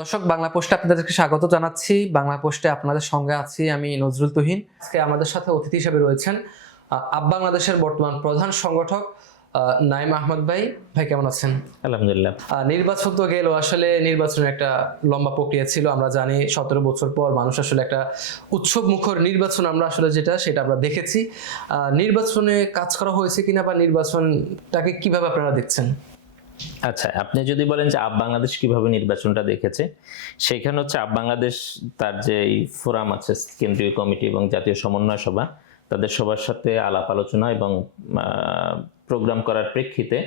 দর্শক, বাংলা পোস্টে আপনাদেরকে স্বাগত জানাচ্ছি। বাংলা পোস্টে আপনাদের সঙ্গে আছি আমি নজরুল তুহিন। আজকে আমাদের সাথে অতিথি হিসেবে রয়েছেন আপ বাংলাদেশের বর্তমান প্রধান সংগঠক নাইম আহমদ ভাই। ভাই কেমন আছেন? আলহামদুলিল্লাহ। নির্বাচন তো গেল, আসলে নির্বাচনের একটা লম্বা প্রক্রিয়া ছিল। আমরা জানি 17 বছর পর মানুষ আসলে একটা উৎসব মুখর নির্বাচন আমরা আসলে সেটা আমরা দেখেছি। নির্বাচনে কাজ করা হয়েছে কিনা বা নির্বাচনটাকে কিভাবে আপনারা দেখছেন? আচ্ছা, আপনি যদি বলেন যে আপ বাংলাদেশ কিভাবে নির্বাচনটা দেখেছে, সেখানে হচ্ছে আপ বাংলাদেশ তার যে ফোরাম আছে, কেন্দ্রীয় কমিটি এবং জাতীয় সমন্বয় সভা, তাদের সবার সাথে আলাপ আলোচনা এবং প্রোগ্রাম করার প্রেক্ষিতে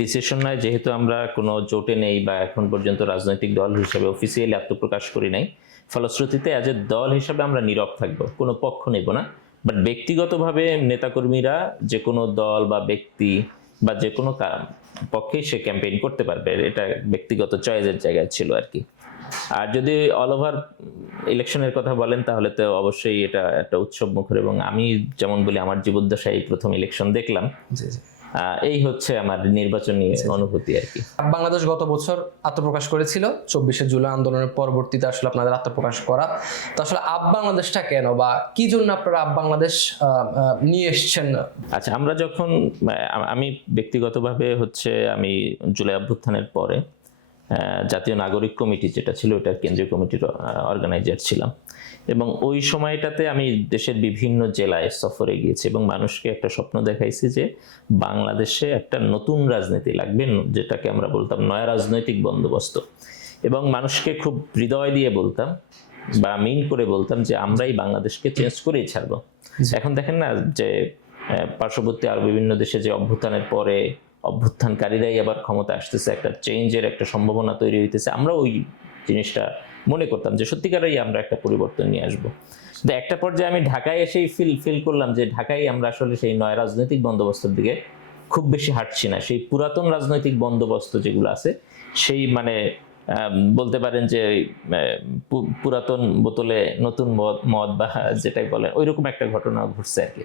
ডিসিশন নয়, যেহেতু আমরা কোনো জোটে নেই বা এখন পর্যন্ত রাজনৈতিক দল হিসেবে অফিসিয়ালি আত্মপ্রকাশ করি নাই, ফলশ্রুতিতে অ্যাজ এ দল হিসাবে আমরা নীরব থাকবো, কোনো পক্ষ নেব না। বাট ব্যক্তিগতভাবে নেতাকর্মীরা যে কোনো দল বা ব্যক্তি বা যে কোনো পক্ষেই সে ক্যাম্পেইন করতে পারবে, এটা ব্যক্তিগত চয়েসের জায়গায় ছিল আর কি। আর যদি অল ওভার ইলেকশনের কথা বলেন, তাহলে তো অবশ্যই এটা একটা উৎসব মুখর, এবং আমি যেমন বলি আমার জীবদ্দশায় এই প্রথম ইলেকশন দেখলাম। জি জি। এই হচ্ছে আমার নির্বাচনী অনুভূতি আর কি। বাংলাদেশ গত বছর আত্মপ্রকাশ করেছিল 24শে জুলাই আন্দোলনের পরবর্তীতে আসলে আপনাদের আত্মপ্রকাশ করা। তো আসলে আপ বাংলাদেশটা কেন বা কি জন্য আপনারা আপ বাংলাদেশ নিয়ে এসেছেন? আচ্ছা, আমরা যখন আমি ব্যক্তিগতভাবে হচ্ছে আমি জুলাই অভ্যুত্থানের পরে জাতীয় নাগরিক কমিটি যেটা ছিল, ওটার কেন্দ্রীয় কমিটির অর্গানাইজার ছিলাম, এবং ওই সময়টাতে আমি দেশের বিভিন্ন জেলায় সফরে গিয়েছি এবং মানুষকে একটা স্বপ্ন দেখাইছি যে বাংলাদেশে একটা নতুন রাজনীতি লাগবে, যেটাকে আমরা বলতাম নয়া রাজনৈতিক বন্দোবস্ত। এবং মানুষকে খুব হৃদয় দিয়ে বলতাম বা মিন করে বলতাম যে আমরাই বাংলাদেশকে চেঞ্জ করেই ছাড়বো। এখন দেখেন না যে পার্শ্ববর্তী আর বিভিন্ন দেশে যে অভ্যুত্থানের পরে অভ্যুত্থানকারীরাই আবার ক্ষমতা আসতেছে, একটা চেঞ্জের একটা সম্ভাবনা তৈরি হইতেছে। আমরা ওই জিনিসটা মনে করতাম যে সত্যিকারেই আমরা একটা পরিবর্তন নিয়ে আসবো। তো একটা পর্যায়ে আমি ঢাকায় এসেই ফিল করলাম যে ঢাকায় আমরা আসলে সেই নয় রাজনৈতিক বন্দোবস্তের দিকে খুব বেশি হাঁটছি না। সেই পুরাতন রাজনৈতিক বন্দোবস্ত যেগুলো আছে, সেই মানে বলতে পারেন যে পুরাতন বোতলে নতুন মদ বা যেটাই বলেন, ওইরকম একটা ঘটনা ঘটছে আর কি।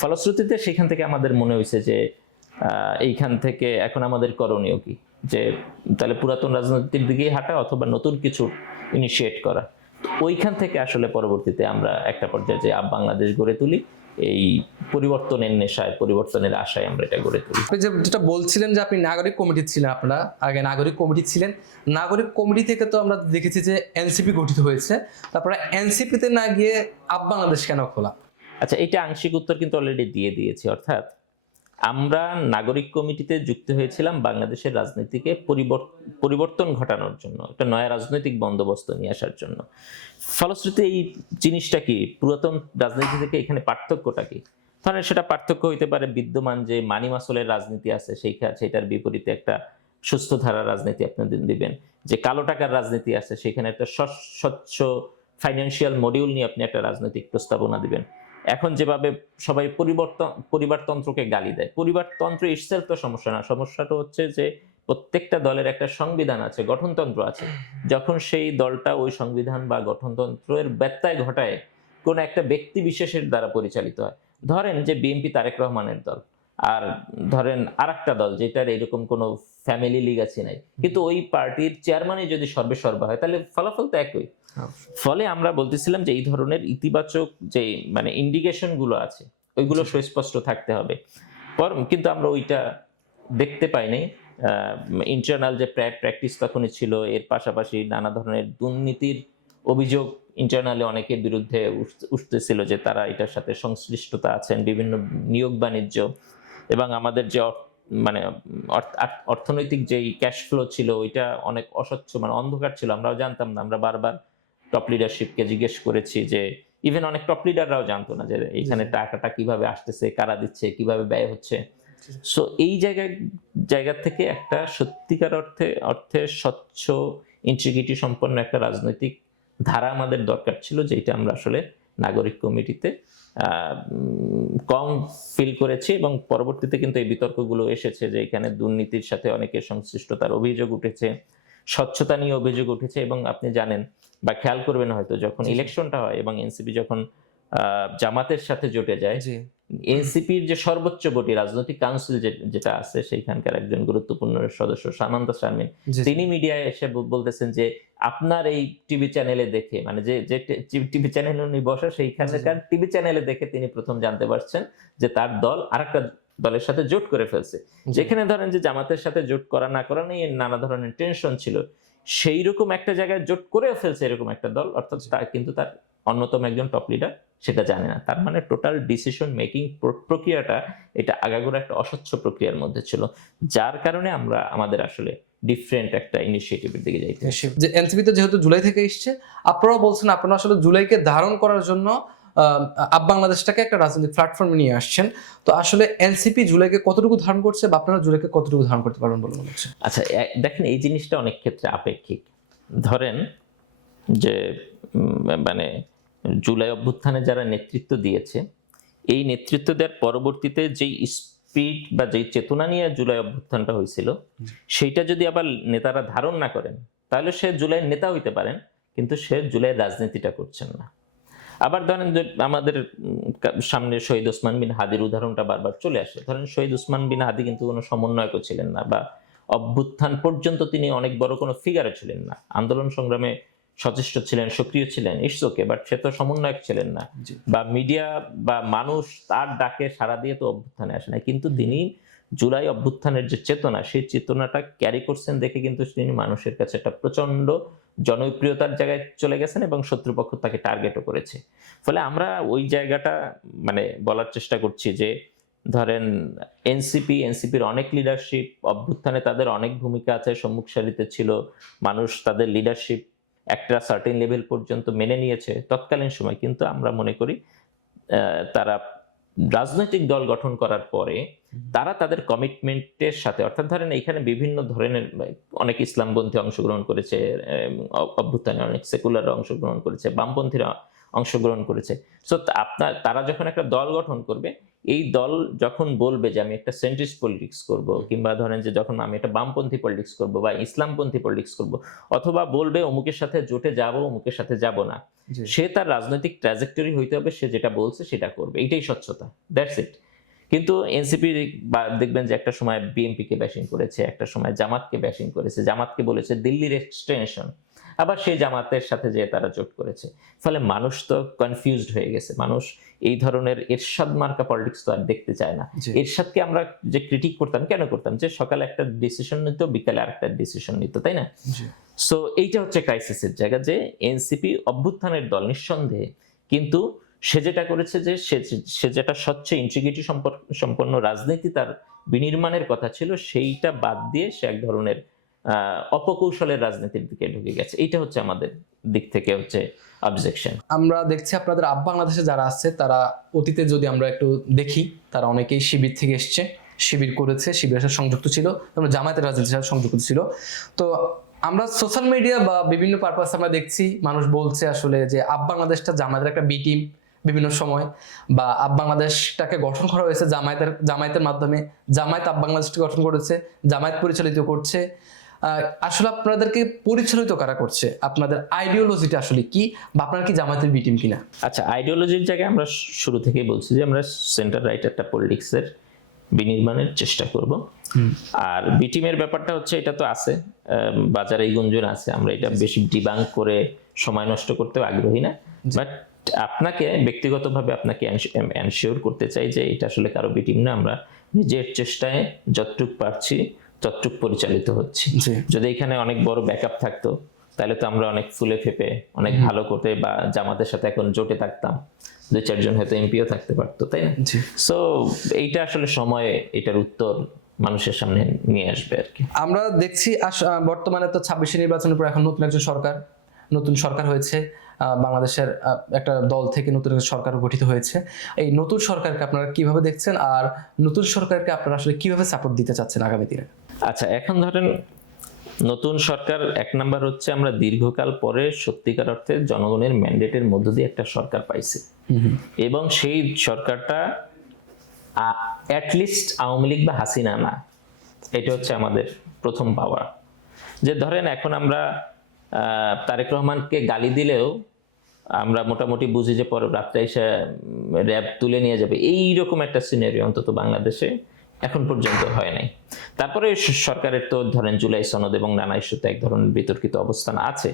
ফলশ্রুতিতে সেখান থেকে আমাদের মনে হয়েছে যে এইখান থেকে এখন আমাদের করণীয় কি, যে তাহলে পুরাতন রাজনীতির দিকেই হাঁটা অথবা নতুন কিছু ইনিশিয়েট করা। ওইখান থেকে আসলে পরবর্তীতে আমরা একটা পর্যায়ে যে আপ বাংলাদেশ গড়ে তুলি, এই পরিবর্তনের নেশায়, পরিবর্তনের আশায় আমরা এটা গড়ে তুলি। আপনি যেটা বলছিলেন যে আপনি নাগরিক কমিটি ছিলেন, আপনারা আগে নাগরিক কমিটি ছিলেন। নাগরিক কমিটি থেকে তো আমরা দেখেছি যে এনসিপি গঠিত হয়েছে, তারপরে এনসিপিতে না গিয়ে আপ বাংলাদেশ কেন খোলা? আচ্ছা, এটা আংশিক উত্তর কিন্তু অলরেডি দিয়ে দিয়েছি। অর্থাৎ আমরা নাগরিক কমিটিতে যুক্ত হয়েছিলাম বাংলাদেশের রাজনীতিকে পরিবর্তন ঘটানোর জন্য, একটা নয়া রাজনৈতিক বন্দোবস্ত নিয়ে আসার জন্য। ফলশ্রুতি এই জিনিসটা কি, পুরাতন রাজনীতি থেকে এখানে পার্থক্যটা কি? ধরেন সেটা পার্থক্য হইতে পারে বিদ্যমান যে মানি মাসলের রাজনীতি আছে, সেটার বিপরীতে একটা সুস্থ ধারার রাজনীতি আপনাদের দিবেন। যে কালো টাকার রাজনীতি আছে, সেখানে একটা স্বচ্ছ ফাইন্যান্সিয়াল মডিউল নিয়ে আপনি একটা রাজনৈতিক প্রস্তাবনা দিবেন। এখন যেভাবে সবাই পরিবারতন্ত্রকে গালি দেয়, পরিবারতন্ত্র ইটসেলফ তো সমস্যা না, সমস্যাটা হচ্ছে যে প্রত্যেকটা দলের একটা সংবিধান আছে, গঠনতন্ত্র আছে। যখন সেই দলটা ওই সংবিধান বা গঠনতন্ত্রের ব্যত্যয় ঘটায় কোন একটা ব্যক্তি বিশেষের দ্বারা পরিচালিত হয়, ধরেন যে বিএনপি তারেক রহমানের দল, আর ধরেন আরেকটা দল যেটার এরকম কোনো ফ্যামিলি লিগাসি নাই, কিন্তু ওই পার্টির চেয়ারম্যানই যদি সর্বেসর্বা হয়, তাহলে ফলাফল তো একই। ফলে আমরা বলতেছিলাম যে এই ধরনের ইতিবাচক যে মানে ইন্ডিকেশন গুলো আছে, ওইগুলো সুস্পষ্ট থাকতে হবে। কিন্তু আমরা ওইটা দেখতে পাইনি। ইন্টারনাল যে প্র্যাকটিস তখনই ছিল, এর পাশাপাশি নানা ধরনের দুর্নীতির অভিযোগ ইন্টারনালি অনেকের বিরুদ্ধে উঠতেছিল যে তারা এটার সাথে সংশ্লিষ্টতা আছেন, বিভিন্ন নিয়োগ বাণিজ্য, এবং আমাদের যে মানে অর্থনৈতিক যেই ক্যাশ ফ্লো ছিল ওইটা অনেক অস্বচ্ছ, মানে অন্ধকার ছিল। আমরাও জানতাম না। আমরা বারবার টপ লিডারশিপকে জিজ্ঞেস করেছি, যে ইভেন অনেক টপ লিডাররাও জানতো না যে এখানে টাকাটা কিভাবে আসতেছে, কারা দিচ্ছে, কিভাবে ব্যয় হচ্ছে। সো এই জায়গা থেকে একটা সত্যিকার অর্থে স্বচ্ছ ইন্টিগ্রিটি সম্পন্ন একটা রাজনৈতিক ধারা আমাদের দরকার ছিল, যেটা আমরা আসলে নাগরিক কমিটিতে কম ফিল করেছি। এবং পরবর্তীতে কিন্তু এই বিতর্কগুলো এসেছে যে এখানে দুর্নীতির সাথে অনেকের সংশ্লিষ্টতার অভিযোগ উঠেছে, স্বচ্ছতা নিয়ে অভিযোগ উঠেছে। এবং আপনি জানেন বা খেয়াল করবেন হয়তো, যখন ইলেকশনটা হয় এবং এনসিপি যখন জামাতের সাথে জোটে যায়, এনসিপির যে সর্বোচ্চ বডি রাজনৈতিক কাউন্সিল যেটা আছে সেইখানকার একজন গুরুত্বপূর্ণ সদস্য সামান্তা শারমিন, তিনি মিডিয়ায় এসে বলতেছেন যে আপনার এই টিভি চ্যানেলে দেখে, মানে যে যে টিভি চ্যানেলে উনি বসা সেইখানকার টিভি চ্যানেলে দেখে তিনি প্রথম জানতে পারছেন যে তার দল আরেকটা দলের সাথে জোট করে ফেলছে। যেখানে ধরেন যে জামাতের সাথে জোট করা না করা নিয়ে নানা ধরনের টেনশন ছিল, সেই রকম একটা জায়গায় জোট করেও ফেলছে এরকম একটা দল, অর্থাৎ কিন্তু তার অন্যতম একজন টপ লিডার সেটা জানে না। তার মানে টোটাল ডিসিশন মেকিং প্রক্রিয়াটা এটা আগাগোড়া একটা অস্বচ্ছ প্রক্রিয়ার মধ্যে ছিল, যার কারণে আমরা আমাদের আসলে ডিফারেন্ট একটা ইনিশিয়েটিভের দিকে যাইতে। যে এনসিপি তো যেহেতু জুলাই থেকে এসছে, আপনারাও বলছেন আপনারা আসলে জুলাইকে ধারণ করার জন্য আপ বাংলাদেশটাকে একটা রাজনৈতিক প্ল্যাটফর্মে নিয়ে আসছেন। তো আসলে এনসিপি জুলাইকে কতটুকু ধারণ করছে বা আপনারা জুলাইকে কতটুকু ধারণ করতে পারবেন বলে মনে হচ্ছে? আচ্ছা, দেখেন এই জিনিসটা অনেক ক্ষেত্রে আপেক্ষিক। ধরেন যে মানে জুলাই অভ্যুত্থানে যারা নেতৃত্ব দিয়েছে, এই নেতৃত্ব দেওয়ার পরবর্তীতে যেই স্পিড বা যেই চেতনা নিয়ে জুলাই অভ্যুত্থানটা হয়েছিল, সেইটা যদি আবার নেতারা ধারণ না করেন, তাহলে সে জুলাইয়ের নেতা হইতে পারেন, কিন্তু সে জুলাইয়ের রাজনীতিটা করছেন না। আবার ধরেন যে আমাদের সামনে শহীদ ওসমান বিন হাদির উদাহরণটা বারবার চলে আসে। ধরেন শহীদ ওসমান বিন হাদি কিন্তু কোনো সমন্বয়কও ছিলেন না, বা অভ্যুত্থান পর্যন্ত তিনি অনেক বড় কোনো ফিগারও ছিলেন না, আন্দোলন সংগ্রামে সচেষ্ট ছিলেন, সক্রিয় ছিলেন, ইটস ওকে, বাট সে তো সমন্বয়ক ছিলেন না, বা মিডিয়া বা মানুষ তার ডাকে সাড়া দিয়ে তো অভ্যুত্থানে আসে না। কিন্তু তিনি জুলাই অভ্যুত্থানের যে চেতনা, সেই চেতনাটা ক্যারি করছেন দেখে কিন্তু তিনি মানুষের কাছে একটা প্রচন্ড জনপ্রিয়তার জায়গায় চলে গেছেন এবং শত্রুপক্ষ তাকে টার্গেটও করেছে। ফলে আমরা ওই জায়গাটা মানে বলার চেষ্টা করছি যে ধরেন এনসিপির অনেক লিডারশিপ অভ্যুত্থানে তাদের অনেক ভূমিকা আছে, সম্মুখ সারিতে ছিল, মানুষ তাদের লিডারশিপ একটা সার্টেন লেভেল পর্যন্ত মেনে নিয়েছে তৎকালীন সময়। কিন্তু আমরা মনে করি তারা রাজনৈতিক দল গঠন করার পরে তারা তাদের কমিটমেন্টের সাথে, অর্থাৎ ধরেন এখানে বিভিন্ন ধরনের অনেক ইসলামপন্থী অংশগ্রহণ করেছে অভ্যুত্থানে, অনেক সেকুলার অংশগ্রহণ করেছে, বামপন্থীরা অংশগ্রহণ করেছে। সো তারা যখন একটা দল গঠন করবে, এই দল যখন বলবে যে আমি একটা সেন্ট্রিস্ট পলিটিক্স করব, কিংবা ধরেন যে যখন আমি একটা বামপন্থী পলিটিক্স করব বা ইসলামপন্থী পলিটিক্স করব, অথবা বলবে অমুকের সাথে জোটে যাব, অমুকের সাথে যাব না, সে তার রাজনৈতিক ট্র্যাজেক্টরি হইতে হবে, সে যেটা বলছে সেটা করবে, এটাই স্বচ্ছতা, দ্যাটস ইট। কিন্তু এনসিপি বা দেখবেন যে একটা সময় বিএনপিকে ব্যাশিং করেছে, একটা সময় জামাতকে ব্যাশিং করেছে, জামাতকে বলেছে দিল্লির এক্সটেনশন, আবার সেই জামাতের সাথে যে তারা জোট করেছে। ফলে মানুষ তো কনফিউজড হয়ে গেছে, মানুষ এই ধরনের এরশাদ মার্কা পলিটিক্স তো আর দেখতে চায় না। এরশাদকে আমরা যে ক্রিটিক করতাম, কেন করতাম? যে সকালে একটা ডিসিশন নিত, বিকালে আরেকটা ডিসিশন নিত, তাই না? সো এইটা হচ্ছে ক্রাইসিসের জায়গা, যে এনসিপি অভ্যুত্থানের দল নিঃসন্দেহে, কিন্তু সে যেটা করেছে যে সে যেটা স্বচ্ছ ইন্টিগ্রিটি সম্পন্ন রাজনীতি তার বিনির্মাণের কথা ছিল, সেইটা বাদ দিয়ে সে এক ধরনের অপকৌশলের রাজনীতির দিকে ঢুকে গেছে। এইটা হচ্ছে আমাদের দিক থেকে হচ্ছে অবজেকশন। আমরা দেখছি আপনাদের আপ বাংলাদেশে যারা আছে, তারা অতীতে যদি আমরা একটু দেখি, তারা অনেকেই শিবির থেকে এসছে, শিবির করেছে, শিবিরের সাথে সংযুক্ত ছিল, জামায়াতের রাজনীতির সাথে সংযুক্ত ছিল। তো আমরা সোশ্যাল মিডিয়া বা বিভিন্ন পারপাস আমরা দেখছি মানুষ বলছে আসলে যে আপ বাংলাদেশটা জামায়াতের একটা বি টিম বিভিন্ন সময়, বা আপ বাংলাদেশটাকে গঠন করা হয়েছে জামায়াতের মাধ্যমে, জামায়াত আপ বাংলাদেশকে গঠন করেছে, জামায়াত পরিচালিত করছে। আসলে আপনাদেরকে পরিচালিত কারা করছে? আপনাদের আইডিওলজিটা আসলে কি, বা আপনারা কি জামায়াতের বি টিম কিনা? আচ্ছা, আইডিওলজির জায়গায় আমরা শুরু থেকেই বলছি যে আমরা সেন্টার রাইট একটা পলিটিক্সের বিনির্মাণের চেষ্টা করব। আর বি টিমের ব্যাপারটা হচ্ছে, এটা তো আছে বাজারে, এই গুঞ্জন আছে, আমরা এটা বেশি ডিবাঙ্ক করে সময় নষ্ট করতে আগ্রহী না। বাট আপনাকে ব্যক্তিগতভাবে আপনাকে এনশিওর করতে চাই যে এটা আসলে কারো বি টিম না। আমরা নিজের চেষ্টায় যতটুকু পারছি ততটুকু পরিচালিত হচ্ছে। যদি এখানে অনেক বড় ব্যাকআপ থাকতো, তাহলে তো আমরা অনেক ফুলে ফেপে অনেক ভালো করতে, বা জামাতের সাথে এখন জোটে থাকতাম, 2-4 জন হয়তো এমপিও থাকতে পারতো, তাই না? সো এইটা আসলে সময়ে এটার উত্তর মানুষের সামনে নিয়ে আসবে আর কি। আমরা দেখছি বর্তমানে তো 26 নির্বাচনের পর এখন নতুন একজন নতুন সরকার হয়েছে, বাংলাদেশের একটা দল থেকে নতুন একটা সরকার গঠিত হয়েছে। এই নতুন সরকারকে আপনারা কিভাবে দেখছেন, আর নতুন সরকারকে আপনারা আসলে কিভাবে সাপোর্ট দিতে চাচ্ছেন আগামী দিনে? আচ্ছা, এখন ধরেন নতুন সরকার, এক নাম্বার হচ্ছে আমরা দীর্ঘকাল পরে সত্যিকার অর্থে জনগণের ম্যান্ডেটের মধ্য দিয়ে একটা সরকার পাইছি, এবং সেই সরকারটা অ্যাটলিস্ট আওয়ামী লীগ বা হাসিনা না। এটা হচ্ছে আমাদের প্রথম পাওয়া। যে ধরেন এখন আমরা তারেক রহমানকে গালি দিলেও আমরা মোটামুটি বুঝি যে পরে রাত্রে এসে র্যাব তুলে নিয়ে যাবে, এইরকম একটা সিনারিও অন্তত বাংলাদেশে এখন পর্যন্ত হয় নাই। তারপরে সরকারের তো ধরেন জুলাই সনদ এবং নানা ইস্যুতে এক ধরনের বিতর্কিত অবস্থান আছে।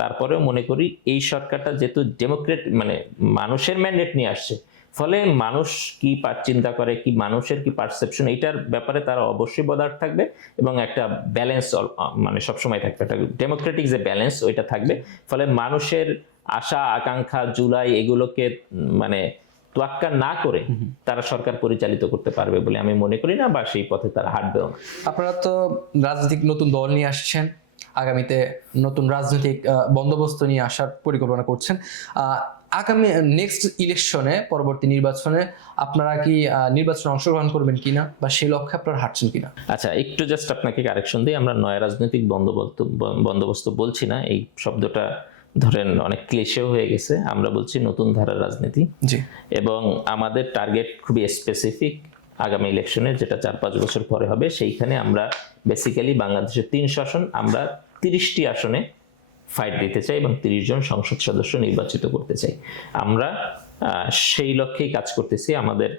তারপরেও মনে করি এই সরকারটা যেহেতু ডেমোক্রেট মানে মানুষের ম্যান্ডেট নিয়ে আসছে, ফলে মানুষ কি চিন্তা করে, কি মানুষের কি পারসেপশন, এটার ব্যাপারে তারা অবশ্যই বদার থাকবে এবং একটা ব্যালেন্স মানে সবসময় থাকবে, একটা ডেমোক্রেটিক যে ব্যালেন্স ওইটা থাকবে। ফলে মানুষের আশা আকাঙ্ক্ষা জুলাই এগুলোকে মানে তোয়াক্কা না করে তারা সরকার পরিচালিত করতে পারবে বলে আমি মনে করি না, বা সেই পথে তারা হাঁটবেও না। আপনারা তো রাজনৈতিক নতুন দল নিয়ে আসছেন, আগামীতে নতুন রাজনৈতিক বন্দোবস্ত নিয়ে আসার পরিকল্পনা করছেন। আগামী নেক্সট ইলেকশনে, পরবর্তী নির্বাচনে আপনারা কি নির্বাচনে অংশগ্রহণ করবেন কিনা, বা সেই লক্ষ্যে আপনারা হাঁটছেন কিনা? আচ্ছা, একটু জাস্ট আপনাকে কারেকশন দিই, আমরা নয়া রাজনৈতিক বন্দোবস্ত বলছি না, এই শব্দটা ধরেন অনেক ক্লিশেও হয়ে গেছে। আমরা বলছি নতুন ধারার রাজনীতি। জি। এবং আমাদের টার্গেট খুবই স্পেসিফিক, আগামী ইলেকশনে যেটা 4-5 বছর পরে হবে, সেইখানে আমরা বেসিক্যালি বাংলাদেশের 300 আসন, আমরা 30টি আসনে ফাইট দিতে চাই এবং 30 জন সংসদ সদস্য নির্বাচিত করতে চাই। আমরা সেই লক্ষ্যেই কাজ করতেছি। আমাদের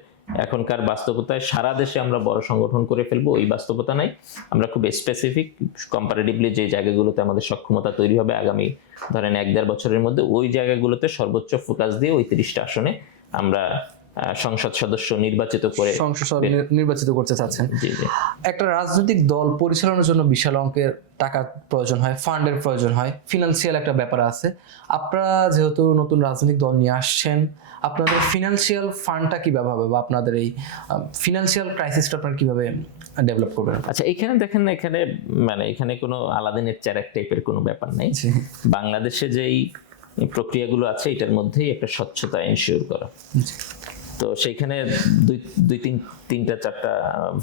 এখনকার বাস্তবতায় সারা দেশে আমরা বড় সংগঠন করে ফেলবো ওই বাস্তবতা নাই। আমরা খুব স্পেসিফিক কম্পারেটিভলি যে জায়গাগুলোতে আমাদের সক্ষমতা তৈরি হবে আগামী ধরেন 1-1.5 বছরের মধ্যে, ওই জায়গাগুলোতে সর্বোচ্চ ফোকাস দিয়ে ওই 30টা আসনে আমরা সংসদ সদস্য নির্বাচিত করে নির্বাচিত করতে চাচ্ছেন। জি জি। একটা রাজনৈতিক দল পরিচালনার জন্য বিশাল অঙ্কের টাকার প্রয়োজন হয়, ফান্ডের প্রয়োজন হয়, ফিনান্সিয়াল একটা ব্যাপার আছে। আপনারা যেহেতু নতুন রাজনৈতিক দল নিয়ে আসছেন, আপনাদের ফিনান্সিয়াল ফান্ডটা কিভাবে হবে, বা আপনাদের এই ফিনান্সিয়াল ক্রাইসিসটা আপনারা কিভাবে ডেভেলপ করবেন? আচ্ছা, এখানে দেখেন না, এখানে কোনো আলাদিনের চেরাক টাইপের কোনো ব্যাপার নাই। বাংলাদেশে যেই প্রক্রিয়াগুলো আছে এটার মধ্যেই একটা স্বচ্ছতা এনশিওর করা। তো সেইখানে তিনটা চারটা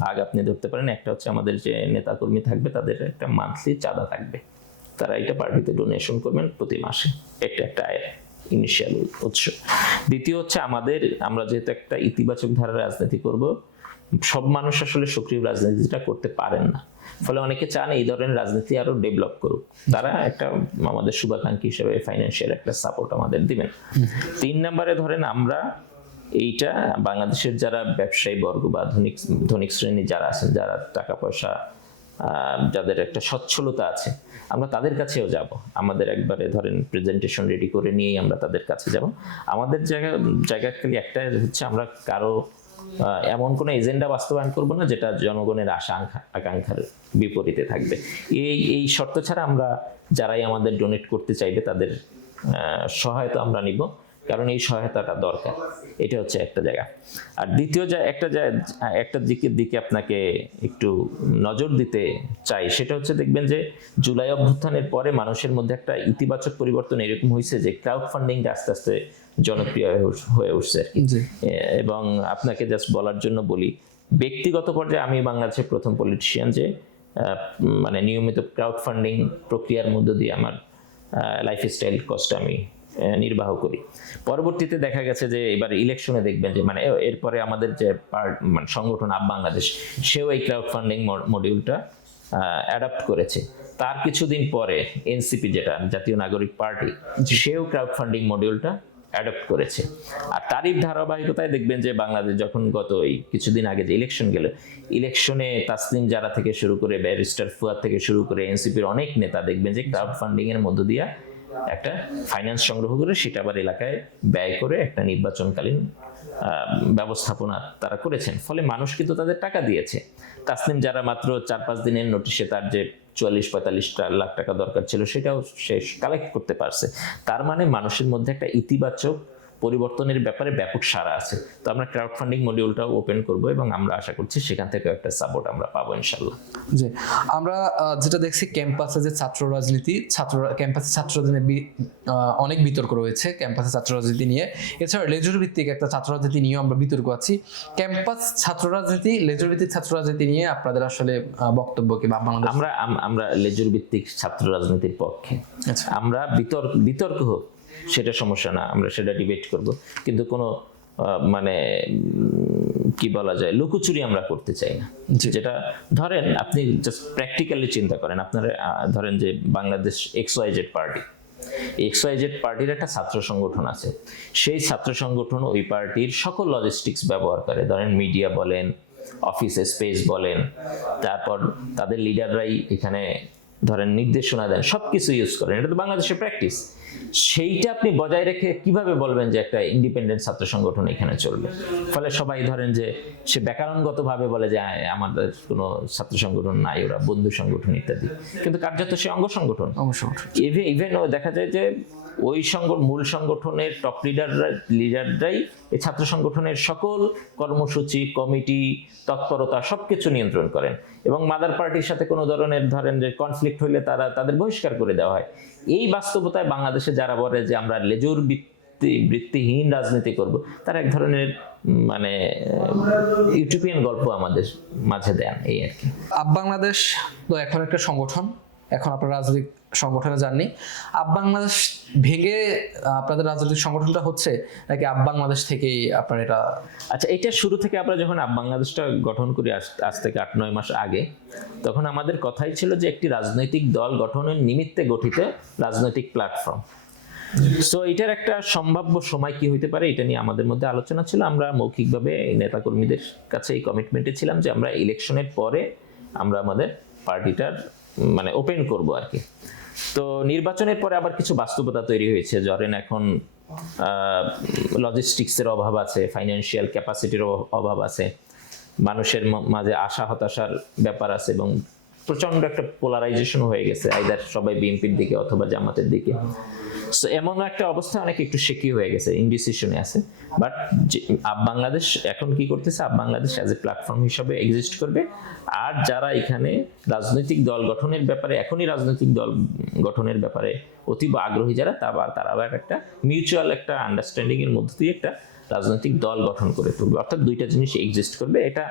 ভাগ আপনি ধরতে পারেন। একটা হচ্ছে আমাদের যে নেতাকর্মী থাকবে তাদের একটা মান্থলি চাঁদা থাকবে, তারা এটা পার্টিতে ডোনেশন করবেন প্রতি মাসে, একটা আয়ের ইনিশিয়াল উৎস। দ্বিতীয় হচ্ছে আমরা যেহেতু একটা ইতিবাচক ধারার রাজনীতি করব, সব মানুষ আসলে সক্রিয় রাজনীতিটা করতে পারেন না, ফলে অনেকে চান এই ধরনের রাজনীতি আরো ডেভেলপ করুক, তারা একটা আমাদের শুভাকাঙ্ক্ষী হিসেবে ফাইন্যান্সিয়াল একটা সাপোর্ট আমাদের দিবেন। 3 নম্বরে ধরেন আমরা এইটা বাংলাদেশের যারা ব্যবসায়ী বর্গ বা ধনিক শ্রেণী যারা আছেন, যারা টাকা পয়সা যাদের একটা সচ্ছলতা আছে, আমরা তাদের কাছেও যাব। আমাদের একবারে ধরেন প্রেজেন্টেশন রেডি করে নিয়েই আমরা তাদের কাছে যাব। আমাদের জায়গা খালি একটা হচ্ছে, আমরা কারো এমন কোনো এজেন্ডা বাস্তবায়ন করব না যেটা জনগণের আশা আকাঙ্ক্ষার বিপরীতে থাকবে। এই শর্ত ছাড়া আমরা যারাই আমাদের ডোনেট করতে চাইবে তাদের সহায়তা আমরা নিব, কারণ এই সহায়তাটা দরকার। এটা হচ্ছে একটা জায়গা। আর দ্বিতীয় একটা দিকে আপনাকে একটু নজর দিতে চাই, সেটা হচ্ছে দেখবেন যে জুলাই অভ্যুত্থানের পরে মানুষের মধ্যে একটা ইতিবাচক পরিবর্তন এরকম হয়েছে যে ক্রাউড ফান্ডিংটা আস্তে আস্তে জনপ্রিয় হয়ে উঠছে। এবং আপনাকে জাস্ট বলার জন্য বলি, ব্যক্তিগত পর্যায়ে আমি বাংলাদেশের প্রথম পলিটিশিয়ান যে মানে নিয়মিত ক্রাউড ফান্ডিং প্রক্রিয়ার মধ্য দিয়ে আমার লাইফস্টাইল কস্ট আমি নির্বাহ করি। পরবর্তীতে দেখা গেছে যে এবার ইলেকশনে দেখবেন যে মানে এরপরে আমাদের যে মানে সংগঠন আপ বাংলাদেশ, সেও এই ক্রাউড ফান্ডিং মডিউলটা অ্যাডাপ্ট করেছে। তার কিছুদিন পরে এনসিপি, যেটা জাতীয় নাগরিক পার্টি, সেও ক্রাউড ফান্ডিং মডিউলটা অ্যাডপ্ট করেছে। আর তারই ধারাবাহিকতায় দেখবেন যে বাংলাদেশ যখন গত এই কিছুদিন আগে যে ইলেকশন গেল, ইলেকশনে তাসলিম জারা থেকে শুরু করে ব্যারিস্টার ফুয়াদ থেকে শুরু করে এনসিপির অনেক নেতা দেখবেন যে ক্রাউড ফান্ডিং এর মধ্য দিয়ে একটা ফাইন্যান্স সংগ্রহ করে সেটা আবার এলাকায় ব্যয় করে একটা নির্বাচনকালীন ব্যবস্থাপনা তারা করেছেন। ফলে মানুষ কিন্তু তাদের টাকা দিয়েছে। তাসলিম যারা মাত্র 4-5 দিনের নোটিশে তার যে 44-45 লাখ টাকা দরকার ছিল সেটাও সে কালেক্ট করতে পারছে। তার মানে মানুষের মধ্যে একটা ইতিবাচক পরিবর্তনের ব্যাপারে ব্যাপক সাড়া আছে। তো আমরা ক্রাউড ফান্ডিং মডিউলটাও ওপেন করব এবং আমরা আশা করছি সেখান থেকে একটা সাপোর্ট আমরা পাবো ইনশাল্লাহ। জি, আমরা যেটা দেখছি ক্যাম্পাসে যে ছাত্র রাজনীতি, ক্যাম্পাসে ছাত্র রাজনীতি অনেক বিতর্ক রয়েছে ক্যাম্পাসে ছাত্র রাজনীতি নিয়ে। এছাড়া লেজুর ভিত্তিক একটা ছাত্র রাজনীতি নিয়েও আমরা বিতর্ক আছি। ক্যাম্পাস ছাত্র রাজনীতি, লেজুর ভিত্তিক ছাত্র রাজনীতি নিয়ে আপনাদের আসলে বক্তব্য কি? আমরা লেজুর ভিত্তিক ছাত্র রাজনীতির পক্ষে। আমরা বিতর্ক হোক সেটা সমস্যা না, আমরা সেটা ডিবেট করব, কিন্তু কোনো মানে কি বলা যায় লুকোচুরি আমরা করতে চাই না। যেটা ধরেন আপনি জাস্ট প্র্যাকটিক্যালি চিন্তা করেন, আপনারা ধরেন যে বাংলাদেশ XYZ পার্টি, XYZ পার্টির একটা ছাত্র সংগঠন আছে, সেই ছাত্র সংগঠন ওই পার্টির সকল লজিস্টিক্স ব্যবহার করে, ধরেন মিডিয়া বলেন, অফিস স্পেস বলেন, তারপর তাদের লিডাররাই এখানে ধরেন নির্দেশনা দেন, সবকিছু ইউজ করেন। এটা তো বাংলাদেশের প্র্যাকটিস। সেইটা আপনি বজায় রেখে কিভাবে বলবেন যে একটা ইন্ডিপেন্ডেন্ট ছাত্র সংগঠন এখানে চলবে? ফলে সবাই ধরেন যে সে ব্যাকরণগতভাবে বলে যে আমাদের কোনো ছাত্র সংগঠন নাই, ওরা বন্ধু সংগঠন ইত্যাদি, কিন্তু কার্যত সে অঙ্গ সংগঠন। ইভেন দেখা যায় যে ওই মূল সংগঠনের টপ লিডাররাই এই ছাত্র সংগঠনের সকল কর্মসূচি, কমিটি, তৎপরতা সবকিছু নিয়ন্ত্রণ করেন, এবং মাদার পার্টির সাথে কোনো ধরনের ধরেন যে কনফ্লিক্ট হইলে তাদের বহিষ্কার করে দেওয়া হয়। এই বাস্তবতায় বাংলাদেশে যারা বলে যে আমরা লেজুর বৃত্তিহীন রাজনীতি করব, তারা এক ধরনের মানে ইউটোপিয়ান গল্প আমাদের মাঝে দেন, এই আর কি। বাংলাদেশ তো এখন একটা সংগঠন, এখন আপনার রাজনৈতিক সংগঠনে যাননি, বাংলাদেশ ভেঙে আপনাদের রাজনৈতিক সংগঠনটা হচ্ছে নাকি বাংলাদেশ থেকেই আপনার এটা? আচ্ছা, এটা শুরু থেকে আমরা যখন বাংলাদেশটা গঠন করি আজ থেকে 8-9 মাস আগে, তখন আমাদের কথাই ছিল যে একটি রাজনৈতিক দল গঠনের নিমিত্তে গঠিত রাজনৈতিক প্ল্যাটফর্ম। সো এটার একটা সম্ভাব্য সময় কি হইতে পারে, এটা নিয়ে আমাদের মধ্যে আলোচনা ছিল। আমরা মৌখিকভাবে নেতাকর্মীদের কাছে এই কমিটমেন্টে ছিলাম যে আমরা ইলেকশনের পরে আমরা আমাদের পার্টিটার মানে ওপেন করব আর কি। তো নির্বাচনের পরে আবার কিছু বাস্তবতা তৈরি হয়েছে, ধরেন এখন লজিস্টিক্সের অভাব আছে, ফাইন্যান্সিয়াল ক্যাপাসিটির অভাব আছে, মানুষের মাঝে আশা হতাশার ব্যাপার আছে, এবং প্রচন্ড একটা পোলারাইজেশন হয়ে গেছে, আইদার সবাই বিএনপির দিকে অথবা জামাতের দিকে। সো এমন একটা অবস্থা অনেক একটু শেকি হয়ে গেছে, ইনডিসিশনে আছে। বাট বাংলাদেশ এখন কি করতেছে, বাংলাদেশ অ্যাজ এ প্ল্যাটফর্ম হিসাবে এক্সিস্ট করবে। আর যারা এখানে রাজনৈতিক দল গঠনের ব্যাপারে, এখনই রাজনৈতিক দল গঠনের ব্যাপারে অতীব আগ্রহী যারা, তারা আবার একটা মিউচুয়াল একটা আন্ডারস্ট্যান্ডিং এর মধ্যে দিয়ে একটা রাজনৈতিক দল গঠন করে তুলবে। অর্থাৎ দুইটা জিনিস এক্সিস্ট করবে। এটা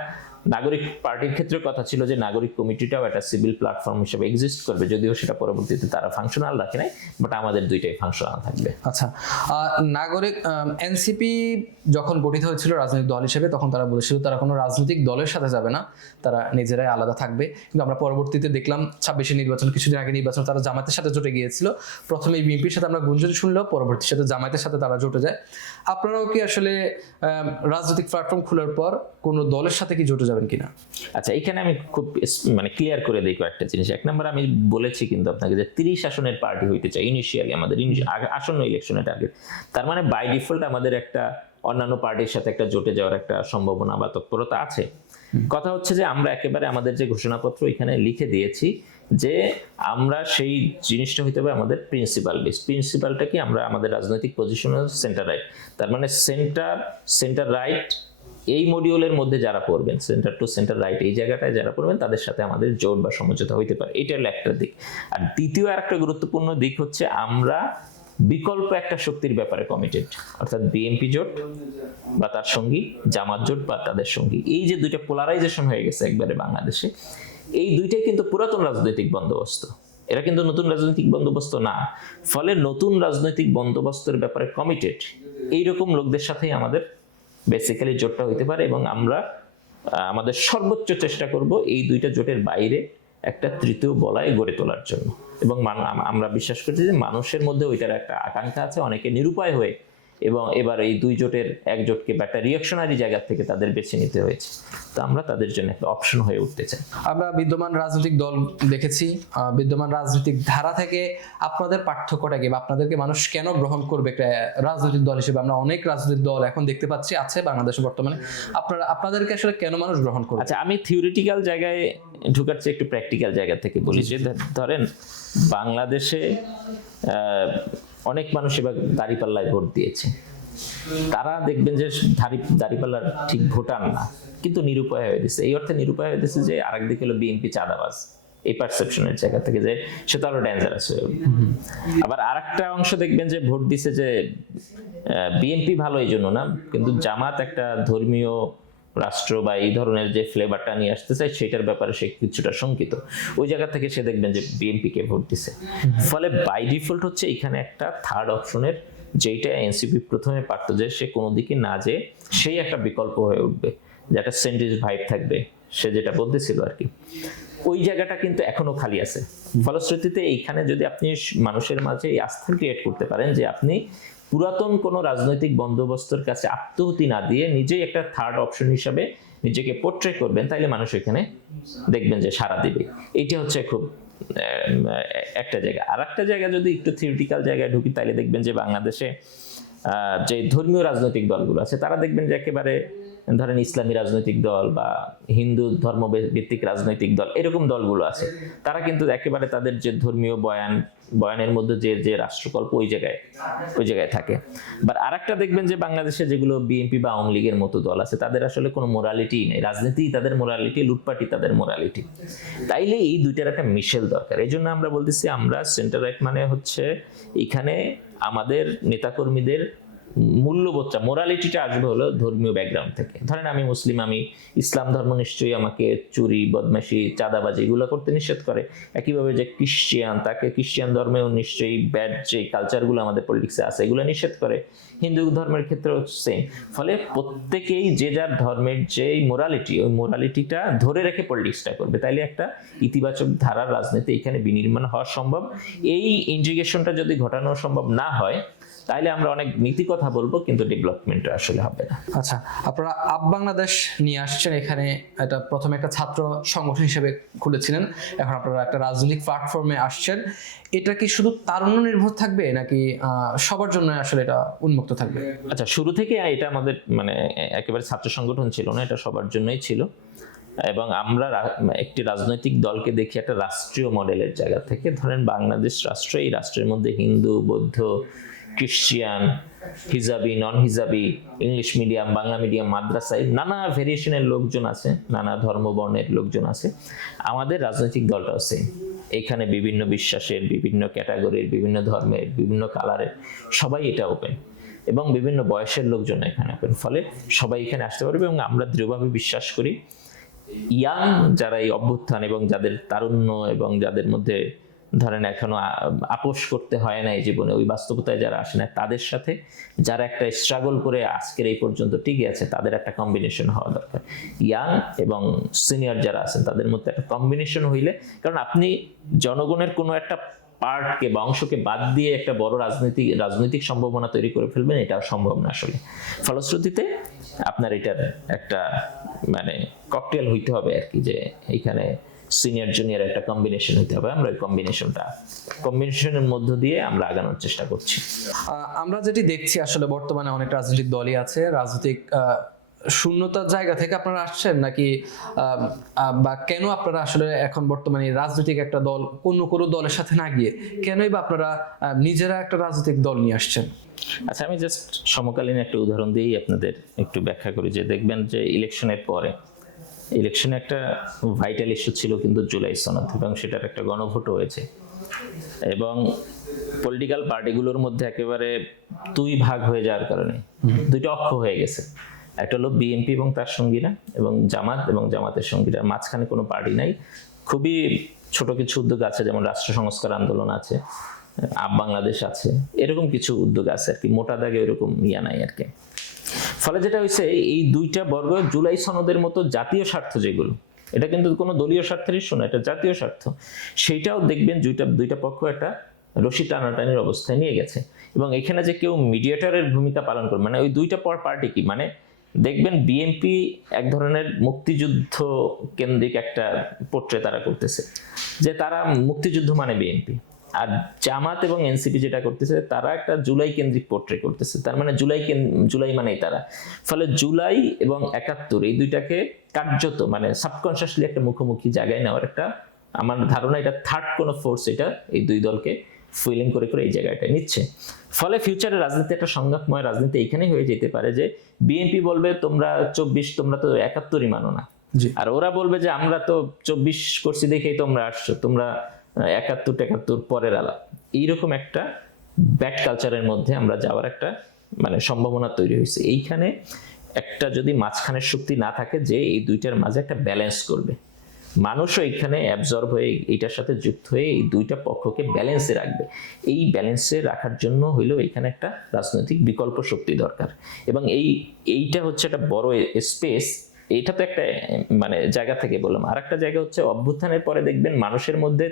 নাগরিক পার্টির ক্ষেত্রে কথা ছিল যে নাগরিক কমিটিটাও একটা সিভিল প্ল্যাটফর্ম হিসেবে এক্সিস্ট করবে, যদিও সেটা পরবর্তীতে তারা ফাংশনাল রাখে নাই, বাট আমাদের দুইটাই ফাংশনাল থাকবে। আচ্ছা, নাগরিক এনসিপি যখন গঠিত হয়েছিল রাজনৈতিক দল হিসেবে, তখন তারা বলেছিল তারা কোনো রাজনৈতিক দলের সাথে যাবে না, তারা নিজেরাই আলাদা থাকবে। কিন্তু আমরা পরবর্তীতে দেখলাম 26 নির্বাচন, কিছুদিন আগে নির্বাচন, তারা জামায়াতের সাথে জোটে গিয়েছিল। প্রথমে বিএনপির সাথে আমরা গুঞ্জন শুনলেও পরবর্তী সাথে জামায়াতের সাথে তারা জোটে যায়। আপনারাও কি আসলে রাজনৈতিক প্ল্যাটফর্ম খোলার পর কোনো দলের সাথে কি জোটে যাবেন কিনা? আচ্ছা, এখানে আমি খুব মানে ক্লিয়ার করে দিই কয়েকটা জিনিস। এক নম্বর, আমি বলেছি কিন্তু আপনাকে যে 30 আসনের পার্টি হইতে চাই ইনিশিয়ালি, আমাদের আসন্ন ইলেকশনের টার্গেট। তার মানে বাই ডিফল্ট আমাদের একটা অন্যান্য পার্টির সাথে একটা জোটে যাওয়ার একটা সম্ভাবনা বা তৎপরতা আছে। কথা হচ্ছে যে আমরা একেবারে আমাদের যে ঘোষণাপত্র এখানে লিখে দিয়েছি যে আমরা সেই জিনিসটা হইতে হবে আমাদের প্রিন্সিপাল বেস। প্রিন্সিপালটা কি, আমরা আমাদের রাজনৈতিক পজিশন সেন্টার রাইট। তার মানে সেন্টার রাইট এই মডিউলের মধ্যে যারা পড়বেন, সেন্টার টু সেন্টার রাইট এই জায়গাটায় যারা পড়বেন, তাদের সাথে আমাদের জোট বা সমঝোতা হইতে পারে। এটা হলো একটা দিক। আর দ্বিতীয় একটা গুরুত্বপূর্ণ দিক হচ্ছে আমরা বিকল্প একটা শক্তির ব্যাপারে কমিটেড, অর্থাৎ বিএনপি জোট বা তার সঙ্গী, জামাত জোট বা তাদের সঙ্গী। এই যে দুইটা পোলারাইজেশন হয়ে গেছে একবারে বাংলাদেশে, এই দুইটাই কিন্তু পুরাতন রাজনৈতিক বন্দোবস্ত, এরা কিন্তু নতুন রাজনৈতিক বন্দোবস্ত না। ফলে নতুন রাজনৈতিক বন্দোবস্তের ব্যাপারে কমিটেড এইরকম লোকদের সাথেই আমাদের বেসিক্যালি জোটটা হইতে পারে, এবং আমরা আমাদের সর্বোচ্চ চেষ্টা করব এই দুইটা জোটের বাইরে একটা তৃতীয় বলয় গড়ে তোলার জন্য। এবং আমরা বিশ্বাস করছি যে মানুষের মধ্যে ওইটার একটা আকাঙ্ক্ষা আছে, অনেকে নিরুপায় হয়ে, এবং এবার এই দুই জোটের এক জোটকে একটা রিঅ্যাকশনারি জায়গা থেকে তাদের বেছে নিতে হয়েছে। তো আমরা তাদের জন্য একটা অপশন হয়ে উঠতে চাই। আমরা বিদ্যমান রাজনৈতিক দল দেখেছি, বিদ্যমান রাজনৈতিক ধারা থেকে আপনাদের পার্থক্যটা কি, বা আপনাদেরকে মানুষ কেন গ্রহণ করবে একটা রাজনৈতিক দল হিসেবে? আমরা অনেক রাজনৈতিক দল এখন দেখতে পাচ্ছি আছে বাংলাদেশে বর্তমানে, আপনাদেরকে আসলে কেন মানুষ গ্রহণ করবে? আচ্ছা, আমি থিওরিটিক্যাল জায়গায় ঢুকার চেয়ে একটু প্র্যাকটিক্যাল জায়গা থেকে বলি। যে ধরেন বাংলাদেশে অনেক মানুষ এবার দাঁড়িপাল্লায় ভোট দিয়েছে, তারা দেখবেন যে দাঁড়িপাল্লার ঠিক ভোটার না, কিন্তু নিরুপায় হয়ে দিচ্ছে। এই অর্থে নিরুপায় হয়ে দিচ্ছে যে আরেকদিকে হলো বিএনপি চাঁদাবাজ, এই পারসেপশনের জায়গা থেকে যে সে তো আরো ডেঞ্জারাস হয়ে উঠবে। আবার আরেকটা অংশ দেখবেন যে ভোট দিচ্ছে যে বিএনপি ভালো এই জন্য না, কিন্তু জামাত একটা ধর্মীয় রাষ্ট্র বা এই ধরনের যে ফ্লেভারটা নিয়ে আসতে চায় সেটার ব্যাপারে সে কিছুটা শঙ্কিত, ওই জায়গা থেকে সে দেখবেন যে বিএনপি কে ভোট দিছে। ফলে বাই ডিফল্ট হচ্ছে এখানে একটা থার্ড অপশনের, যেটা এনসিপি প্রথমে পারত যে সে কোনো দিকে না যে সেই একটা বিকল্প হয়ে উঠবে, যে একটা সেন্ট্রিস্ট ভাইব থাকবে, সে যেটা বলতেছিল আর কি। ওই জায়গাটা কিন্তু এখনো খালি আছে। ফলশ্রুতিতে এইখানে যদি আপনি মানুষের মাঝে এই আস্থা ক্রিয়েট করতে পারেন যে আপনি পুরাতন কোনো রাজনৈতিক বন্দোবস্তের কাছে আত্মহতি না দিয়ে নিজেই একটা থার্ড অপশন হিসাবে নিজেকে পোর্ট্রে করবেন, তাইলে মানুষ এখানে দেখবেন যে সাড়া দিবে। এইটা হচ্ছে খুব একটা জায়গা। আর একটা জায়গা যদি একটু থিওরিটিক্যাল জায়গায় ঢুকি, তাহলে দেখবেন যে বাংলাদেশে যে ধর্মীয় রাজনৈতিক দলগুলো আছে তারা দেখবেন যে একেবারে ধরেন ইসলামী রাজনৈতিক দল বা হিন্দু ধর্ম ভিত্তিক রাজনৈতিক দল, এরকম দলগুলো আছে, তারা কিন্তু একেবারে তাদের যে ধর্মীয় বয়ানের মধ্যে যে রাষ্ট্রকল্প ওই জায়গায় থাকে। বাট আরেকটা দেখবেন যে বাংলাদেশে যেগুলো বিএনপি বা আওয়ামী লীগের মতো দল আছে, তাদের আসলে কোনো মোরালিটি নেই, রাজনীতি তাদের মোরালিটি, লুটপাটি তাদের মোরালিটি। তাইলে এই দুইটার একটা মিশেল দরকার। এই জন্য আমরা বলতেছি আমরা সেন্টার রাইট মানে হচ্ছে এখানে আমাদের নেতাকর্মীদের মূল্যবোধটা, মোরালিটিটা আসবে হলো ধর্মীয় ব্যাকগ্রাউন্ড থেকে। ধরেন আমি মুসলিম, আমি ইসলাম ধর্ম নিশ্চয়ই আমাকে চুরি, বদমাশি, চাঁদাবাজি এগুলো করতে নিষেধ করে। একইভাবে যে খ্রিস্টিয়ান, তাকে খ্রিস্টিয়ান ধর্মেও নিশ্চয়ই ব্যাড যে কালচারগুলো আমাদের পলিটিক্সে আছে এগুলো নিষেধ করে। হিন্দু ধর্মের ক্ষেত্রেও সেম। ফলে প্রত্যেকেই যে যার ধর্মের যে মোরালিটি, ওই মোরালিটিটা ধরে রেখে পলিটিক্সটা করবে, তাইলে একটা ইতিবাচক ধারার রাজনীতি এখানে বিনির্মাণ হওয়া সম্ভব। এই ইন্টিগ্রেশনটা যদি ঘটানো সম্ভব না হয়, তাইলে আমরা অনেক নীতি কথা বলবো, কিন্তু ডেভেলপমেন্ট আসলে হবে না। আচ্ছা, আপনারা আপ বাংলাদেশ নিয়ে আসছেন, এখানে এটা প্রথমে একটা ছাত্র সংগঠন হিসেবে খুলেছিলেন, এখন আপনারা একটা রাজনৈতিক প্ল্যাটফর্মে আসছেন। এটা কি শুধু তারুণ্য নির্ভর থাকবে নাকি সবার জন্য আসলে এটা উন্মুক্ত থাকবে? আচ্ছা, শুরু থেকে এটা আমাদের মানে একেবারে ছাত্র সংগঠন ছিল না, এটা সবার জন্যই ছিল। এবং আমরা একটি রাজনৈতিক দলকে দেখি একটা রাষ্ট্রীয় মডেলের জায়গা থেকে। ধরেন বাংলাদেশ রাষ্ট্র, এই রাষ্ট্রের মধ্যে হিন্দু, বৌদ্ধ, খ্রিস্টিয়ান, হিজাবি, নন হিজাবি, ইংলিশ মিডিয়াম, বাংলা মিডিয়াম, মাদ্রাসায় নানা ভেরিয়েশনের লোকজন আছে, নানা ধর্ম বর্ণের লোকজন আছে। আমাদের রাজনৈতিক দলটাও সেম। এখানে বিভিন্ন বিশ্বাসের, বিভিন্ন ক্যাটাগরির, বিভিন্ন ধর্মের, বিভিন্ন কালারের সবাই এটা ওপেন, এবং বিভিন্ন বয়সের লোকজন এখানে ওপেন। ফলে সবাই এখানে আসতে পারবে। এবং আমরা দৃঢ়ভাবে বিশ্বাস করি ইয়াং যারা এই অভ্যুত্থান এবং যাদের তারুণ্য এবং যাদের মধ্যে ধরেন এখনো আপোষ করতে হয় না এই জীবনে, ওই বাস্তবতায় যারা আসে না, তাদের সাথে যারা একটা স্ট্রাগল করে আজকের এই পর্যন্ত টিকে আছে, তাদের একটা কম্বিনেশন হওয়া দরকার। ইয়াং এবং সিনিয়র যারা আছেন তাদের মধ্যে একটা কম্বিনেশন হইলে, কারণ আপনি জনগণের কোনো একটা পার্টকে বা অংশকে বাদ দিয়ে একটা বড় রাজনৈতিক সম্ভাবনা তৈরি করে ফেলবেন, এটা সম্ভব না আসলে। ফলশ্রুতিতে আপনার এটার একটা মানে ককটেল হইতে হবে আর কি, যে এইখানে সিনিয়র জুনিয়র একটা কম্বিনেশন হইতে হবে। আমরা ওই কম্বিনেশনের মধ্য দিয়ে আমরা আগানোর চেষ্টা করছি। আমরা যেটি দেখছি আসলে বর্তমানে অনেক রাজনৈতিক দলই আছে, রাজনৈতিক শূন্যতার জায়গা থেকে আপনারা আসছেন নাকি, বা কেন আপনারা আসলে এখন বর্তমানে রাজনৈতিক একটা দল অন্য কোনো দলের সাথে না গিয়ে কেনই বা আপনারা নিজেরা একটা রাজনৈতিক দল নিয়ে আসছেন? আচ্ছা, আমি জাস্ট সমকালীন একটা উদাহরণ দিয়েই আপনাদের একটু ব্যাখ্যা করি। যে দেখবেন যে ইলেকশনে একটা ভাইটাল ইস্যু ছিল কিন্তু জুলাই সনদ, এবং সেটার একটা গণভোট হয়েছে। এবং পলিটিক্যাল পার্টিগুলোর মধ্যে একেবারে দুই ভাগ হয়ে যাওয়ার কারণে দুইটা অক্ষ হয়ে গেছে। একটা হলো বিএনপি এবং তার সঙ্গীরা, এবং জামাত এবং জামাতের সঙ্গীরা। মাঝখানে কোনো পার্টি নাই। খুবই ছোট কিছু উদ্যোগ আছে, যেমন রাষ্ট্র সংস্কার আন্দোলন আছে, আপ বাংলাদেশ আছে, এরকম কিছু উদ্যোগ আছে আর কি। মোটা দাগে এরকম নাই আর কি। ফলে যেটা হয়েছে, এই দুইটা বর্গ জুলাই সনদের মতো জাতীয় স্বার্থ যেগুলো, এটা কিন্তু কোনো দলীয় স্বার্থের ইস্যু না, এটা জাতীয় স্বার্থ, সেইটাও দেখবেন দুইটা পক্ষ একটা রশি টানাটানির অবস্থায় নিয়ে গেছে। এবং এখানে যে কেউ মিডিয়েটরের ভূমিকা পালন করবে, মানে ওই দুইটা পার্টি কি, মানে দেখবেন বিএনপি এক ধরনের মুক্তিযুদ্ধ কেন্দ্রিক একটা পোর্ট্রে তারা করতেছে, যে তারা মুক্তিযুদ্ধ মানে বিএনপি। আর জামাত এবং এনসিপি যেটা করতেছে, তারা একটা জুলাই কেন্দ্রিক পোর্ট্রে করতেছে, তার মানে জুলাই মানেই তারা। ফলে জুলাই এবং ৭১ এই দুইটাকে কার্যত মানে সাবকনসিয়াসলি একটা মুখোমুখি জায়গায় নেওয়ার একটা, আমার ধারণা এটা থার্ড কোনো ফোর্স এটা এই দুই দলকে ফুয়েলিং করে এই জায়গাটা নিচ্ছে। ফলে ফিউচারের রাজনীতি একটা সংঘাতময় রাজনীতি এইখানেই হয়ে যেতে পারে, যে বিএনপি বলবে তোমরা ২৪, তোমরা তো ৭১ই মানো না, আর ওরা বলবে যে আমরা তো ২৪ করছি দেখেই তোমরা আসছো, তোমরা ৭১ পরের আলাপ। এইরকম একটা ব্যাড কালচারের মধ্যে আমরা যাওয়ার একটা মানে সম্ভাবনা তৈরি হয়েছে। এইখানে একটা যদি মাঝখানের শক্তি না থাকে যে এই দুইটার মাঝে একটা ব্যালেন্স করবে, মানুষও এখানে অ্যাবজর্ব হয়ে এইটার সাথে যুক্ত হয়ে এই দুইটা পক্ষকে ব্যালেন্সে রাখবে। এই ব্যালেন্সে রাখার জন্য হইলেও এখানে একটা রাজনৈতিক বিকল্প শক্তি দরকার। এবং এইটা হচ্ছে একটা বড় স্পেস, এটা তো একটা মানে জায়গা থেকে বললাম। আর একটা জায়গা হচ্ছে অভ্যুত্থানের পরে দেখবেন মানুষের মধ্যে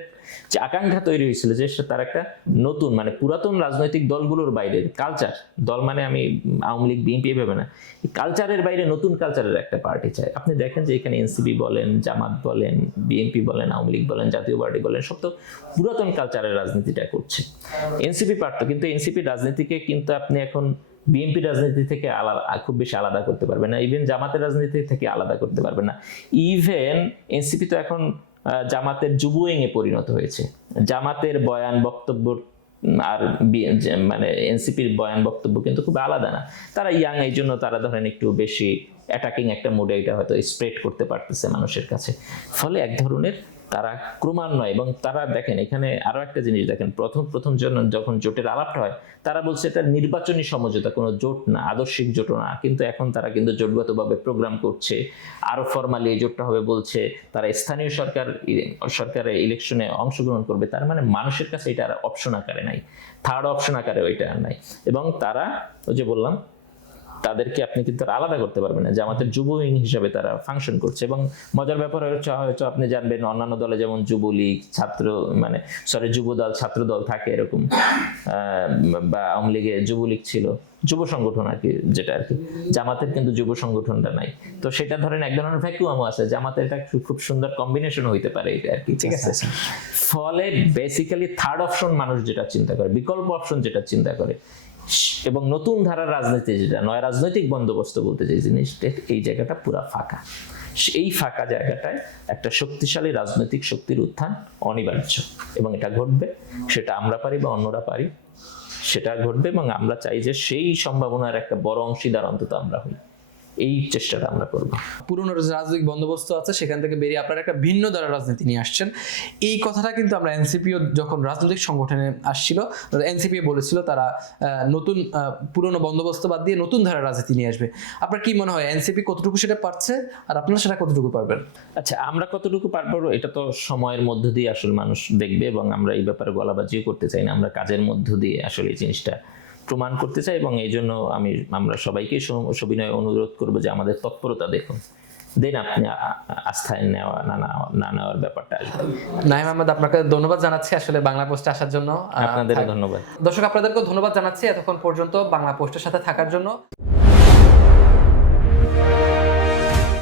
যে আকাঙ্ক্ষা তৈরি হয়েছিল যে তার একটা নতুন মানে পুরাতন রাজনৈতিক দলগুলোর বাইরে কালচার, দল মানে আমি আওয়ামী লীগ বিএনপি ভেবে না, কালচারের বাইরে নতুন কালচারের একটা পার্টি চাই। আপনি দেখেন যে এখানে এনসিপি বলেন, জামাত বলেন, বিএনপি বলেন, আওয়ামী লীগ বলেন, জাতীয় পার্টি বলেন, সব তো পুরাতন কালচারের রাজনীতিটা করছে। এনসিপি পারতো, কিন্তু এনসিপি রাজনীতিকে কিন্তু আপনি এখন বিএনপি রাজনীতি থেকে আলাদা, খুব বেশি আলাদা করতে পারবে না। ইভেন জামাতের রাজনীতি থেকে আলাদা করতে পারবে না। ইভেন এনসিপি তো এখন জামাতের যুব উইংয়ে পরিণত হয়েছে। জামাতের বয়ান বক্তব্য আর মানে এনসিপির বয়ান বক্তব্য কিন্তু খুব আলাদা না। তারা ইয়াং, এই জন্য তারা ধরেন একটু বেশি অ্যাটাকিং একটা মুডে এটা হয়তো স্প্রেড করতে পারতেছে মানুষের কাছে। ফলে এক ধরনের তারা ক্রমান্বয়ে, এবং তারা দেখেন এখানে আরো একটা জিনিস দেখেন, প্রথম যখন জোটের আলাপটা হয় তারা বলছে এটা নির্বাচনী সমঝোতা, কোনো জোট না, আদর্শিক জোট না। কিন্তু এখন তারা কিন্তু জোটগতভাবে প্রোগ্রাম করছে, আরো ফরমালি এই জোটটা হবে বলছে, তারা স্থানীয় সরকারের ইলেকশনে অংশগ্রহণ করবে। তার মানে মানুষের কাছে এটা আর অপশন আকারে নাই, থার্ড অপশন আকারে ওইটা আর নাই। এবং তারা ওই যে বললাম তাদেরকে আপনি কিন্তু আলাদা করতে পারবেন না, জামাতের যুব উইং হিসাবে তারা ফাংশন করছে। এবং মজার ব্যাপার হয়তো আপনি জানবেন অন্যান্য দলে যেমন যুবলীগ, যুব দল, ছাত্র দল থাকে এরকম, বা আওয়ামী লীগে যুবলীগ ছিল, যুব সংগঠন আর কি, যেটা আর কি। জামাতের কিন্তু যুব সংগঠনটা নাই। তো সেটা ধরেন এক ধরনের ভ্যাকুয়ামও আছে। জামাতের এটা খুব সুন্দর কম্বিনেশন হইতে পারে এটা আর কি, ঠিক আছে। ফলে বেসিক্যালি থার্ড অপশন মানুষ যেটা চিন্তা করে, বিকল্প অপশন যেটা চিন্তা করে, এবং নতুন ধারার রাজনীতি যেটা নয় রাজনৈতিক বন্দোবস্ত বলতে যে জিনিসটা, এই জায়গাটা পুরা ফাঁকা। এই ফাঁকা জায়গাটায় একটা শক্তিশালী রাজনৈতিক শক্তির উত্থান অনিবার্য, এবং এটা ঘটবে। সেটা আমরা পারি বা অন্যরা পারি, সেটা ঘটবে। এবং আমরা চাই যে সেই সম্ভাবনার একটা বড় অংশীদার অন্তত আমরা হই। এই চেষ্টাটা আমরা করবো। পুরনো যে রাজনৈতিক বন্দোবস্ত আছে সেখান থেকে বেরিয়ে আপনারা একটা ভিন্ন ধারার রাজনীতি নিয়ে আসছেন। এই কথাটা কিন্তু আমরা এনসিপিও যখন রাজনৈতিক সংগঠনে আসছিল, এনসিপিও বলেছিল তারা নতুন পুরনো বন্দোবস্ত বাদ দিয়ে নতুন ধারার রাজনীতি নিয়ে আসবে। আপনার কি মনে হয় এনসিপি কতটুকু সেটা পারছে, আর আপনারা সেটা কতটুকু পারবেন? আচ্ছা, আমরা কতটুকু পারবো এটা তো সময়ের মধ্য দিয়ে আসলে মানুষ দেখবে, এবং আমরা এই ব্যাপারে গলাবাজিও করতে চাই না। আমরা কাজের মধ্য দিয়ে আসলে এই জিনিসটা প্রমাণ করতে চাই, এবং এই জন্য আমরা সবাইকে সবিনয় অনুরোধ করবো যে আমাদের তৎপরতা দেখুন, দেন আপনি আস্থায় নেওয়া না নেওয়ার ব্যাপারটা আসবে। নাঈম আহমেদ, আপনাকে ধন্যবাদ জানাচ্ছি আসলে বাংলা পোস্টে আসার জন্য। আপনাদেরও ধন্যবাদ। দর্শক আপনাদেরকেও ধন্যবাদ জানাচ্ছি এতক্ষণ পর্যন্ত বাংলা পোস্টের সাথে থাকার জন্য।